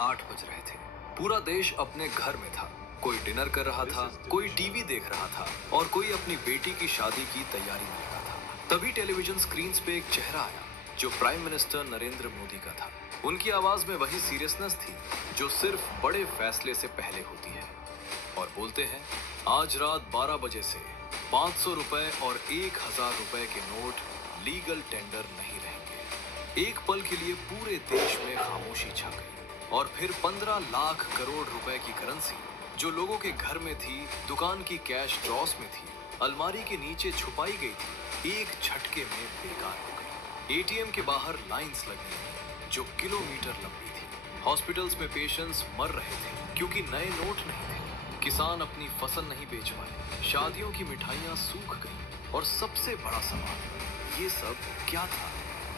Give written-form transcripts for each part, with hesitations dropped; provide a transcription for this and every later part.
8 बज रहे थे। पूरा देश अपने घर में था। कोई डिनर कर रहा था, कोई टीवी देख रहा था और कोई अपनी बेटी की शादी की तैयारी में लगा था। तभी टेलीविजन स्क्रीन पे एक चेहरा आया जो प्राइम मिनिस्टर नरेंद्र मोदी का था। उनकी आवाज में वही सीरियसनेस थी जो सिर्फ बड़े फैसले से पहले होती है। और बोलते हैं, आज रात 12 बजे से 500 रुपए और 1000 रुपए के नोट लीगल टेंडर नहीं रहेंगे। एक पल के लिए पूरे देश में खामोशी छा गई और फिर 15 लाख करोड़ रुपए की करेंसी जो लोगों के घर में थी, दुकान की कैश ड्रॉस में थी, अलमारी के नीचे छुपाई गई थी, एक झटके में बेकार हो गई। एटीएम के बाहर लाइंस लगने लगी जो किलोमीटर लंबी थी। हॉस्पिटल्स में पेशेंट्स मर रहे थे क्योंकि नए नोट नहीं थे। किसान अपनी फसल नहीं बेच पाए, शादियों की मिठाइयां सूख गई और सबसे बड़ा सवाल, ये सब क्या था?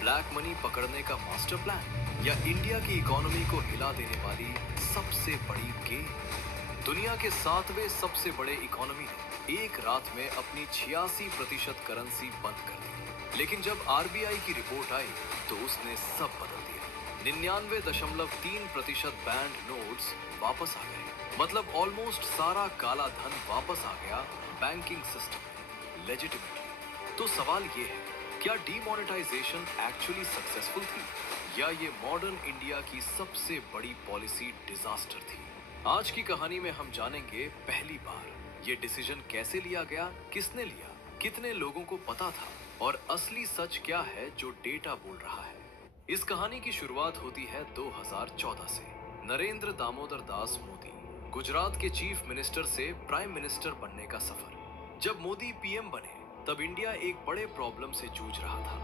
ब्लैक मनी पकड़ने का मास्टर प्लान या इंडिया की इकोनॉमी को हिला देने वाली सबसे बड़ी गेम? दुनिया के 7वें सबसे बड़े इकोनॉमी ने एक रात में अपनी 86% करेंसी बंद कर दी। लेकिन जब आरबीआई की रिपोर्ट आई तो उसने सब बदल दिया। 99.3% बैंड नोट्स वापस आ गए। मतलब ऑलमोस्ट सारा काला धन वापस आ गया बैंकिंग सिस्टम में लेजिटिमेटली। तो सवाल ये है, क्या डीमोनेटाइजेशन एक्चुअली सक्सेसफुल थी या ये मॉडर्न इंडिया की सबसे बड़ी पॉलिसी डिजास्टर थी? आज की कहानी में हम जानेंगे पहली बार ये डिसीजन कैसे लिया गया, किसने लिया, कितने लोगों को पता था और असली सच क्या है जो डेटा बोल रहा है। इस कहानी की शुरुआत होती है 2014 से। नरेंद्र दामोदर दास मोदी, गुजरात के चीफ मिनिस्टर से प्राइम मिनिस्टर बनने का सफर। जब मोदी पीएम बने तब इंडिया एक बड़े प्रॉब्लम से जूझ रहा था,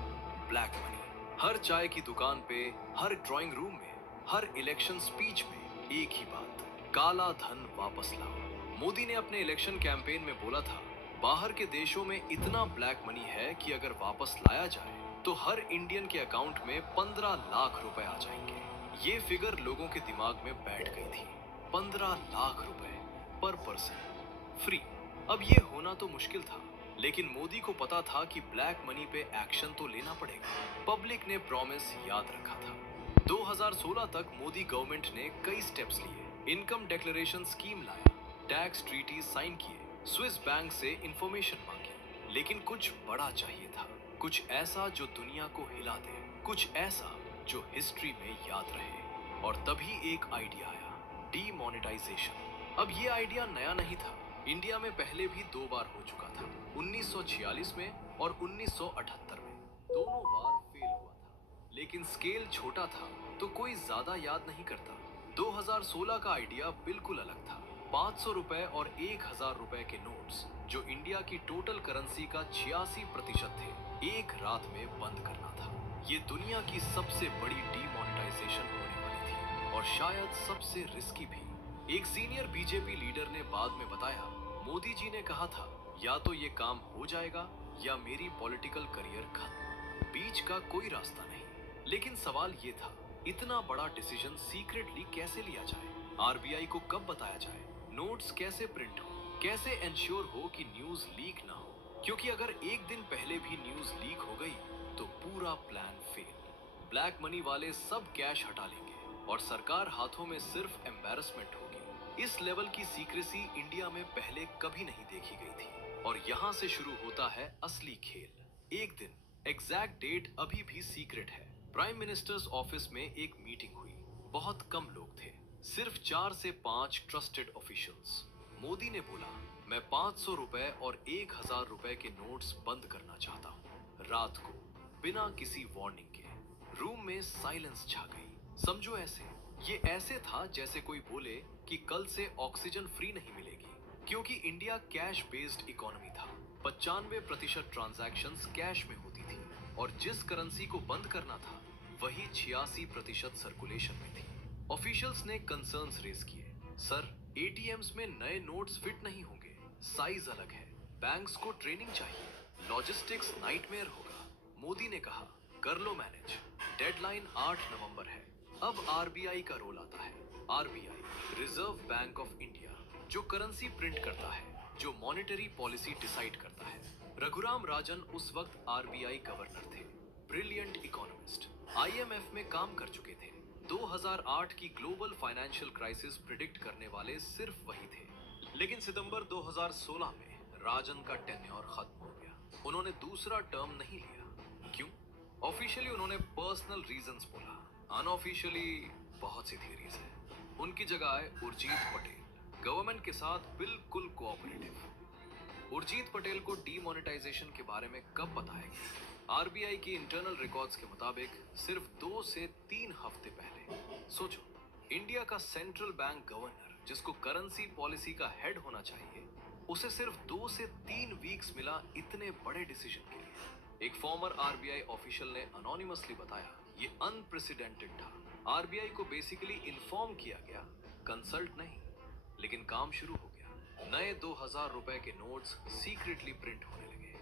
ब्लैक मनी। हर चाय की दुकान पे, हर ड्राइंग रूम में, हर इलेक्शन स्पीच में एक ही बात, काला धन वापस लाओ। मोदी ने अपने इलेक्शन कैंपेन में बोला था, बाहर के देशों में इतना ब्लैक मनी है कि अगर वापस लाया जाए तो हर इंडियन के अकाउंट में 15 लाख रुपए आ जाएंगे। ये फिगर लोगों के दिमाग में बैठ गई थी। 15 लाख रुपए पर पर्सन फ्री। अब ये होना तो मुश्किल था, लेकिन मोदी को पता था कि ब्लैक मनी पे एक्शन तो लेना पड़ेगा। पब्लिक ने प्रॉमिस याद रखा था। 2016 तक मोदी गवर्नमेंट ने कई स्टेप्स लिए। इनकम डिक्लेरेशन स्कीम लाया, टैक्स ट्रीटी साइन किए, स्विस बैंक से इंफॉर्मेशन मांगी। लेकिन कुछ बड़ा चाहिए था, कुछ ऐसा जो दुनिया को हिला दे, कुछ ऐसा जो हिस्ट्री में याद रहे। और तभी एक आइडिया आया, डीमोनेटाइजेशन। अब ये आइडिया नया नहीं था, इंडिया में पहले भी 2 बार हो चुका था, 1946 में और 1978 में। दोनों बार फेल हुआ था, लेकिन स्केल छोटा था तो कोई ज्यादा याद नहीं करता। 2016 का आइडिया बिल्कुल अलग था। 500 रुपए और 1000 रुपए के नोट्स जो इंडिया की टोटल करेंसी का 86% थे, एक रात में बंद करना था। ये दुनिया की सबसे बड़ी डीमोनेटाइजेशन होने वाली थी और शायद सबसे रिस्की भी। एक सीनियर बीजेपी लीडर ने बाद में बताया, मोदी जी ने कहा था, या तो ये काम हो जाएगा या मेरी पॉलिटिकल करियर खत्म, बीच का कोई रास्ता नहीं। लेकिन सवाल ये था, इतना बड़ा डिसीजन सीक्रेटली कैसे लिया जाए? आरबीआई को कब बताया जाए? नोट्स कैसे प्रिंट हो? कैसे इंश्योर हो कि न्यूज लीक ना हो? क्योंकि अगर एक दिन पहले भी न्यूज लीक हो गई तो पूरा प्लान फेल। ब्लैक मनी वाले सब कैश हटा लेंगे और सरकार हाथों में सिर्फ एम्बैरसमेंट होगी। इस लेवल की सीक्रेसी इंडिया में पहले कभी नहीं देखी गई थी। और यहाँ से शुरू होता है असली खेल। एक दिन, एग्जैक्ट डेट अभी भी सीक्रेट है, प्राइम मिनिस्टर्स ऑफिस में एक मीटिंग हुई। बहुत कम लोग थे, सिर्फ 4 से 5 ट्रस्टेड ऑफिशियल्स। मोदी ने बोला, मैं 500 रुपए और 1000 रुपए के नोट्स बंद करना चाहता हूँ। रात को, बिना किसी वार्निंग के। रूम में साइलेंस छा गई। समझो ऐसे, ये ऐसे था जैसे कोई बोले कि कल से ऑक्सीजन फ्री नहीं मिलेगी। क्योंकि इंडिया कैश बेस्ड इकोनॉमी था, 95% ट्रांजैक्शंस कैश में होती थी और जिस करेंसी को बंद करना था वही 86% सर्कुलेशन में थी। ऑफिशियल्स ने कंसर्न्स रेज किए, सर एटीएम्स में नए नोट्स फिट नहीं होंगे, साइज अलग है, बैंक्स को ट्रेनिंग चाहिए, लॉजिस्टिक्स नाइटमेयर होगा। मोदी ने कहा, कर लो मैनेज, डेडलाइन 8 नवंबर है। अब आरबीआई का रोल आता है। RBI, reserve bank of India, जो करेंसी प्रिंट करता है, जो मॉनेटरी पॉलिसी डिसाइड करता है। रघुराम राजन उस वक्त आरबीआई गवर्नर थे, ब्रिलियंट इकोनॉमिस्ट, आईएमएफ में काम कर चुके थे, 2008 की ग्लोबल फाइनेंशियल क्राइसिस प्रिडिक्ट करने वाले सिर्फ वही थे। लेकिन सितंबर 2016 में राजन का टेन्योर खत्म हो गया। उन्होंने दूसरा टर्म नहीं लिया। क्यों? ऑफिशियली उन्होंने पर्सनल रीजंस बोला, अनऑफिशियली बहुत सी थियरीज है। उनकी जगह आए उर्जित पटेल, गवर्नमेंट के साथ बिल्कुल कोऑपरेटिव। उर्जित पटेल को डीमोनेटाइजेशन के बारे में कब बताएगी? आरबीआई की इंटरनल रिकॉर्ड्स के मुताबिक सिर्फ 2 से 3 हफ्ते पहले। सोचो, इंडिया का सेंट्रल बैंक गवर्नर, जिसको करेंसी पॉलिसी का हेड होना चाहिए, उसे सिर्फ 2 से 3 वीक्स मिला इतने बड़े डिसीजन के लिए। एक फॉर्मर आरबीआई ऑफिशियल ने अनोनिमसली बताया, ये अनप्रेसिडेंटेड था। आरबीआई को बेसिकली इन्फॉर्म किया गया, कंसल्ट नहीं। लेकिन काम शुरू हो गया। नए 2000 रुपए के नोट्स सीक्रेटली प्रिंट होने लगे।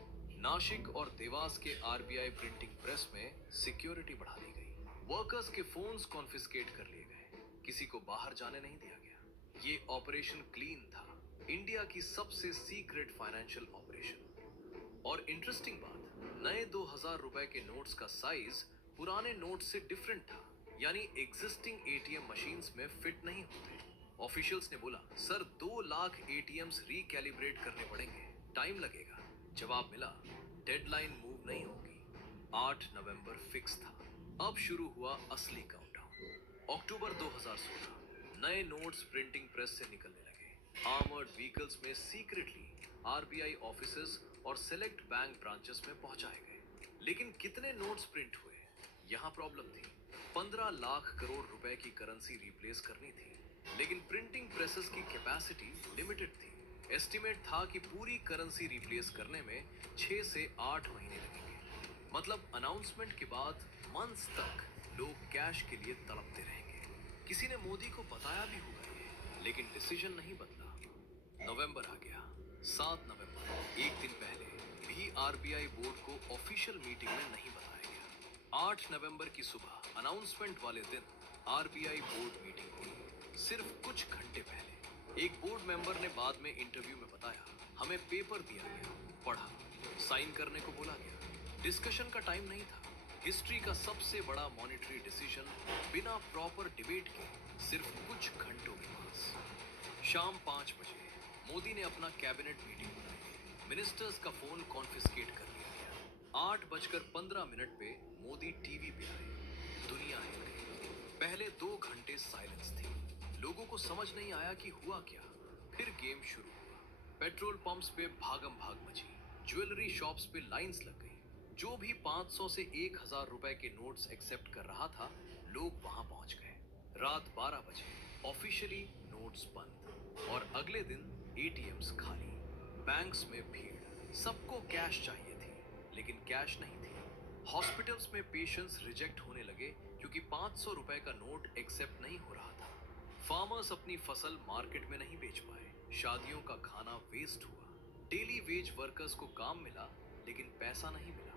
नासिक और देवास के आरबीआई प्रिंटिंग प्रेस में सिक्योरिटी बढ़ा दी गई। वर्कर्स के फोन्स कॉन्फिस्केट कर लिए गए। किसी को बाहर जाने नहीं दिया गया। ये ऑपरेशन क्लीन था, इंडिया की सबसे सीक्रेट फाइनेंशियल ऑपरेशन। और इंटरेस्टिंग बात, नए 2000 रुपए के नोट्स का साइज पुराने नोट से डिफरेंट था, यानी एग्जिस्टिंग एटीएम मशीन्स में फिट नहीं होते। ऑफिशियल्स ने बोला, सर 2 लाख एटीएम्स रिकैलिब्रेट करने पड़ेंगे, टाइम लगेगा। जवाब मिला, डेडलाइन मूव नहीं होगी। 8 नवंबर फिक्स था। अब शुरू हुआ असली काउंटडाउन। अक्टूबर 2016, नए नोट्स प्रिंटिंग प्रेस से निकलने लगे। आर्मर्ड व्हीकल्स में सीक्रेटली आरबीआई ऑफिसेस और सेलेक्ट बैंक ब्रांचेस में पहुंचाए गए। लेकिन कितने नोट्स प्रिंट हुए, यहां प्रॉब्लम थी। 15 लाख करोड़ रुपए की करेंसी रिप्लेस करनी थी, लेकिन प्रिंटिंग प्रेसेस की कैपेसिटी लिमिटेड थी। एस्टिमेट था कि पूरी करेंसी रिप्लेस करने में 6 से 8 महीने लगेंगे। मतलब अनाउंसमेंट के बाद मंथ्स तक लोग कैश के लिए तड़पते रहेंगे। किसी ने मोदी को बताया भी होगा ये, लेकिन डिसीजन नहीं बदला। नवंबर आ गया। 7 नवंबर, एक दिन पहले भी आरबीआई बोर्ड को ऑफिशियल मीटिंग में नहीं बताया गया। 8 नवंबर की सुबह अनाउंसमेंट वाले दिन आरबीआई बोर्ड मीटिंग हुई। सिर्फ कुछ घंटे पहले एक बोर्ड मेंबर ने बाद में इंटरव्यू में बताया, हमें पेपर दिया गया, पढ़ा, साइन करने को बोला गया। डिस्कशन का टाइम नहीं था। हिस्ट्री का सबसे बड़ा मॉनेटरी डिसीजन बिना प्रॉपर डिबेट के सिर्फ कुछ घंटों के पास। शाम 5 बजे मोदी ने अपना कैबिनेट मीटिंग बुलाई। मिनिस्टर्स का फोन कॉन्फिस्केट कर लिया गया। 8:15 पे मोदी टीवी पे आए। दुनिया हिल गई। पहले 2 घंटे साइलेंस थी। लोगों को समझ नहीं आया कि हुआ क्या। फिर गेम शुरू हुआ। पेट्रोल पंप्स पे भागम भाग मची। ज्वेलरी शॉप्स पे लाइंस लग गई। जो भी 500 से 1000 रुपए के नोट्स एक्सेप्ट कर रहा था, लोग वहां पहुंच गए। रात 12 बजे ऑफिशियली नोट्स बंद और अगले दिन एटीएम्स खाली। बैंक्स में भीड़। सबको कैश चाहिए थी, लेकिन कैश नहीं थी। हॉस्पिटल्स में पेशेंट्स रिजेक्ट होने लगे क्योंकि 500 रुपए का नोट एक्सेप्ट नहीं हो रहा था। फार्मर्स अपनी फसल मार्केट में नहीं बेच पाए। शादियों का खाना वेस्ट हुआ। डेली वेज वर्कर्स को काम मिला, लेकिन पैसा नहीं मिला।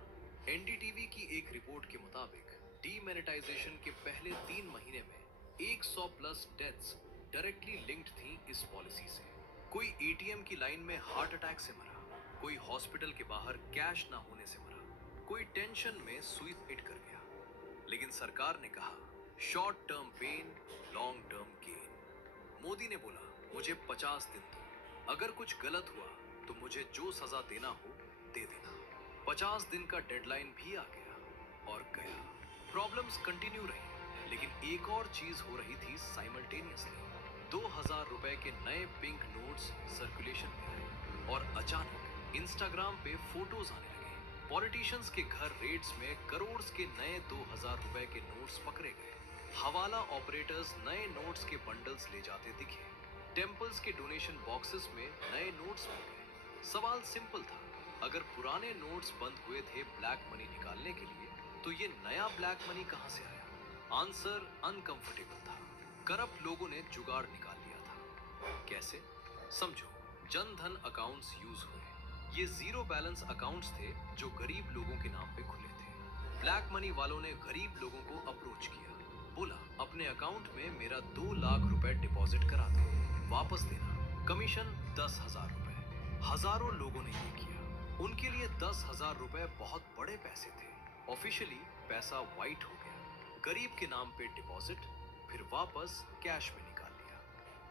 एनडीटीवी की एक रिपोर्ट के मुताबिक डीमोनेटाइजेशन के पहले 3 महीने में 100 प्लस डेथ्स डायरेक्टली लिंक्ड थी इस पॉलिसी से। कोई एटीएम की लाइन में हार्ट अटैक से मरा, कोई हॉस्पिटल के बाहर कैश ना होने से मरा, कोई टेंशन में सुसाइड कर गया। लेकिन सरकार ने कहा, short term pain, long term gain. Modi ने बोला, मुझे 50 दिन दो, अगर कुछ गलत हुआ तो मुझे जो सजा देना हो दे देना। 50 दिन का डेडलाइन भी आ गया और गया। प्रॉब्लम्स कंटिन्यू रही, लेकिन एक और चीज हो रही थी साइमल्टेनियसली। 2000 रुपए के नए पिंक नोट्स सर्कुलेशन में आए और अचानक इंस्टाग्राम पे फोटोज आने लगे। पॉलिटिशियंस के घर रेड्स में करोड़ के नए 2000 रुपए के नोट्स पकड़े गए। हवाला ऑपरेटर्स नए नोट्स के बंडल्स ले जाते दिखे। टेम्पल्स के डोनेशन बॉक्सेस में नए नोट्स मिल गए। सवाल सिंपल था, अगर पुराने नोट्स बंद हुए थे ब्लैक मनी निकालने के लिए, तो ये नया ब्लैक मनी कहां से आया? आंसर अनकंफर्टेबल था। करप्ट लोगों ने जुगाड़ निकाल लिया था। कैसे? समझो, जन धन अकाउंट्स यूज हुए। ये जीरो बैलेंस अकाउंट्स थे जो गरीब लोगों के नाम पे खुले थे। ब्लैक मनी वालों ने गरीब लोगों को अप्रोच किया, बोला, अपने अकाउंट में मेरा 2 लाख रुपए डिपॉजिट करा दो, वापस देना, कमीशन 10,000 रुपए। हजारों लोगों ने ये किया। उनके लिए 10,000 रुपए बहुत बड़े पैसे थे। ऑफिशियली पैसा वाइट हो गया। गरीब के नाम पे डिपॉजिट, फिर वापस कैश में निकाल लिया।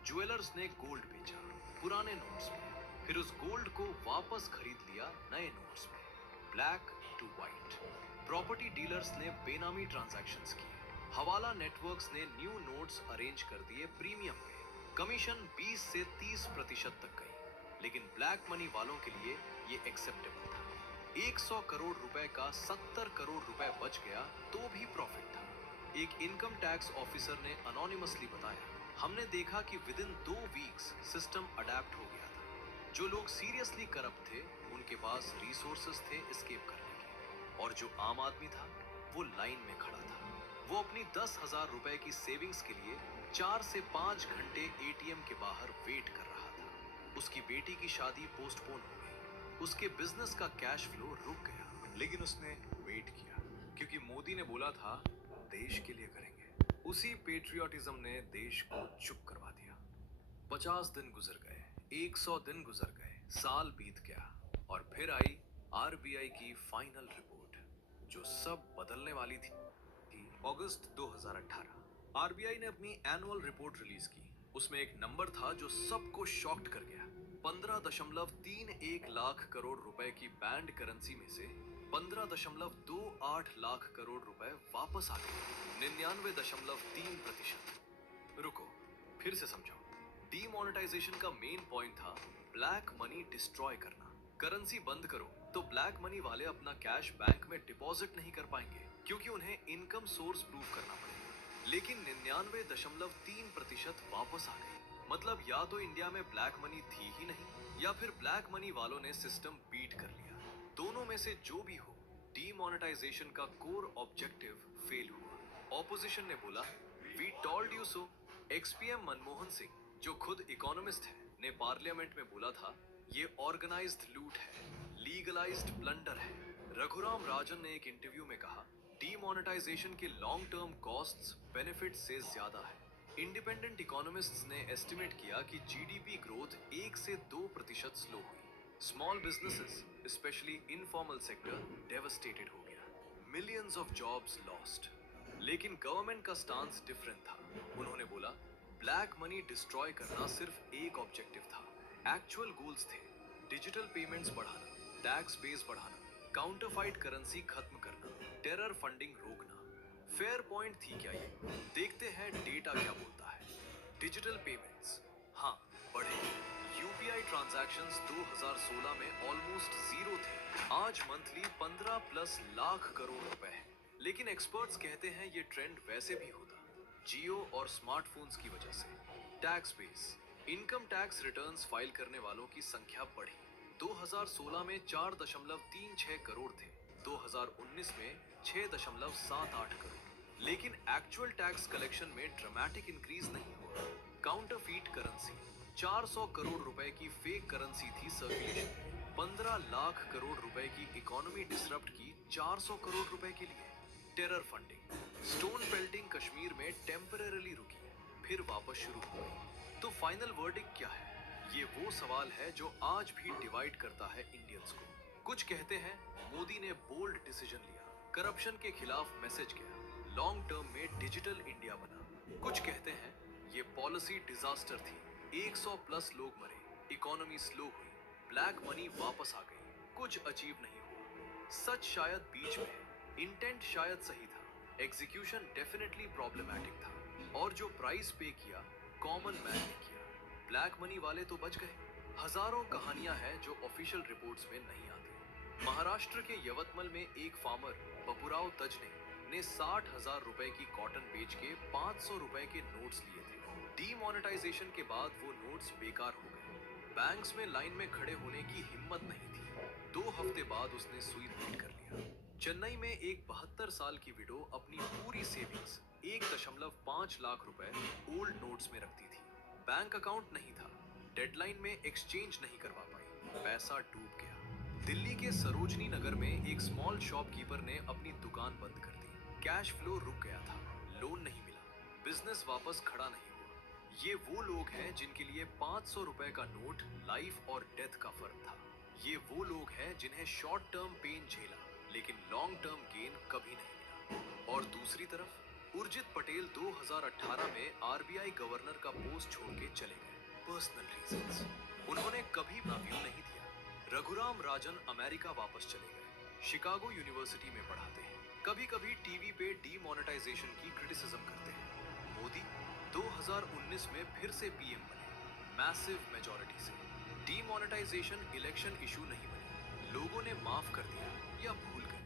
ज्वेलर्स ने गोल्ड बेचा पुराने नोट्स में, फिर उस गोल्ड को वापस खरीद लिया नए नोट्स में, black to white. Property dealers ने बेनामी ट्रांजैक्शंस किए, हवाला नेटवर्क्स ने न्यू नोट्स अरेंज कर दिए प्रीमियम पे, कमीशन 20 से 30% तक गई। लेकिन ब्लैक मनी वालों के लिए ये एक्सेप्टेबल था। 100 करोड़ रुपए का 70 करोड़ रुपए बच गया तो भी प्रॉफिट था। एक इनकम टैक्स ऑफिसर ने अनोनिमसली बताया, हमने देखा कि with in 2 weeks system adapt हो गया था। जो लोग सीरियसली करप्ट थे उनके पास रिसोर्सेस थे एस्केप करने के, और जो आम आदमी था वो लाइन में खड़ा था। वो अपनी 10,000 रुपए की सेविंग्स के लिए 4 से 5 घंटे एटीएम के बाहर वेट कर रहा था। उसकी बेटी की शादी पोस्टपोन हो गई, उसके बिजनेस का कैश फ्लो रुक गया, लेकिन उसने वेट किया क्योंकि मोदी ने बोला था देश के लिए करेंगे। उसी पेट्रियोटिज्म ने देश को चुप करवा दिया। 50 दिन गुजर गए, 100 दिन गुजर गए, साल बीत गया, और फिर आई आरबीआई की फाइनल रिपोर्ट जो सब बदलने वाली थी। अगस्त 2018 आरबीआई ने अपनी एनुअल रिपोर्ट रिलीज की। उसमें एक नंबर था जो सबको शॉक्ड कर गया। 15.31 लाख करोड़ रुपए की बैंड करेंसी में से 15.28 लाख करोड़ रुपए वापस आ गए, 99.3%। रुको, फिर से समझो। डीमोनेटाइजेशन का मेन पॉइंट था ब्लैक मनी डिस्ट्रॉय करना। करेंसी बंद करो तो ब्लैक मनी वाले अपना कैश बैंक में डिपॉजिट नहीं कर पाएंगे क्योंकि उन्हें इनकम सोर्स प्रूव करना पड़ेगा। लेकिन 99.3% वापस आ गई। मतलब या तो इंडिया में ब्लैक मनी थी ही नहीं, या फिर ब्लैक मनी वालों ने सिस्टम बीट कर लिया। दोनों में से जो भी हो, डीमोनेटाइजेशन का कोर ऑब्जेक्टिव फेल हुआ। ऑपोजिशन ने बोला, we told you so. Ex PM Manmohan Singh, जो खुद इकोनॉमिस्ट है, ने पार्लियामेंट में बोला था, ये ऑर्गेनाइज्ड लूट है, लीगलाइज्ड प्लंडर है। रघुराम राजन ने एक इंटरव्यू में कहा, डीमोनेटाइजेशन के लॉन्ग टर्म कॉस्ट्स बेनिफिट से ज्यादा है। इंडिपेंडेंट इकोनॉमिस्ट्स ने एस्टिमेट किया कि जीडीपी ग्रोथ 1 से 2% स्लो हुई। Small businesses, specially informal sector, devastated हो गया। Millions of jobs lost. लेकिन गवर्नमेंट का स्टांस डिफरेंट था। उन्होंने बोला, ब्लैक मनी डिस्ट्रॉय करना सिर्फ एक ऑब्जेक्टिव था। एक्चुअल गोल्स थे डिजिटल पेमेंट्स बढ़ाना, टैक्स बेस बढ़ाना, काउंटरफाइट करेंसी खत्म करना, टेरर फंडिंग रोकना। फेयर पॉइंट थी क्या ये? देखते हैं डेटा क्या बोलता है। डिजिटल पेमेंट्स, हाँ, बढ़े। यूपीआई ट्रांजैक्शंस 2016 में ऑलमोस्ट जीरो थे। आज मंथली 15+ लाख करोड़ रुपए है। लेकिन एक्सपर्ट्स कहते हैं ये ट्रेंड वैसे भी होता जियो और स्मार्टफोन्स की वजह से। Tax base, income tax returns file करने वालों की संख्या बढ़ी। 2016 में 4.36 करोड़ थे, 2019 में 6.78 करोड़। लेकिन एक्चुअल टैक्स कलेक्शन में ड्रामेटिक इंक्रीज नहीं हुआ। काउंटरफीट करेंसी, 400 करोड़ रुपए की फेक करेंसी थी सर्कुलेशन में। 15 लाख करोड़ रुपए की इकोनॉमी डिसरप्ट की 400 करोड़ रुपए के लिए। Terror funding, stone pelting Kashmir में टेम्परेरली रुकी, फिर वापस शुरू हो गई। तो फाइनल वर्डिक्ट क्या है? ये वो सवाल है जो आज भी डिवाइड करता है इंडियंस को। कुछ कहते हैं मोदी ने बोल्ड डिसीजन लिया, करप्शन के खिलाफ मैसेज गया, लॉन्ग टर्म में डिजिटल इंडिया बना। कुछ कहते हैं ये पॉलिसी डिजास्टर थी, 100+ लोग मरे, इकोनॉमी स्लो हुई, ब्लैक मनी वापस आ गई, कुछ अचीव नहीं हुआ। सच शायद बीच में है, इंटेंट शायद सही था, एग्जीक्यूशन डेफिनेटली प्रॉब्लमैटिक था, और जो प्राइस पे किया कॉमन मैन ने किया। ब्लैक मनी वाले तो बच गए। हजारों कहानियां हैं जो ऑफिशियल रिपोर्ट्स में नहीं आती। महाराष्ट्र के यवतमल में एक फार्मर बबुराव तजने ने 60,000 रुपए की कॉटन बेच के 500 रुपए के नोट्स लिए थे। डीमोनेटाइजेशन के बाद वो नोट्स बेकार हो गए। बैंक्स में लाइन में खड़े होने की हिम्मत नहीं थी। 2 हफ्ते बाद उसने सुई रिपीट कर लिया। चेन्नई में एक 72 साल की विडो अपनी पूरी सेविंग्स 1.5 लाख रुपए ओल्ड नोट्स में रखती थी। बैंक अकाउंट नहीं था, डेडलाइन में एक्सचेंज नहीं करवा पाई, पैसा डूब गया। दिल्ली के सरोजनी नगर में एक स्मॉल शॉपकीपर ने अपनी दुकान बंद कर दी। कैश फ्लो रुक गया था, लोन नहीं मिला, बिजनेस वापस खड़ा नहीं हुआ। ये वो लोग हैं जिनके लिए 500 रुपए का नोट लाइफ और डेथ का फर्क था। ये वो लोग हैं जिन्हें शॉर्ट टर्म पेन झेला, लेकिन लॉन्ग टर्म गेन कभी नहीं मिला। और दूसरी तरफ उर्जित पटेल 2018 में आरबीआई गवर्नर का पोस्ट छोड़ के चले गए, पर्सनल रीजंस। उन्होंने कभी व्यू नहीं दिया। रघुराम राजन अमेरिका वापस चले गए, शिकागो यूनिवर्सिटी में पढ़ाते हैं। कभी कभी टीवी पे डीमोनेटाइजेशन की क्रिटिसिज्म करते हैं। मोदी 2019 में फिर से पीएम बने, मैसिव मेजॉरिटी से। डीमोनेटाइजेशन इलेक्शन इशू नहीं बनी, लोगों ने माफ कर दिया या भूल गए।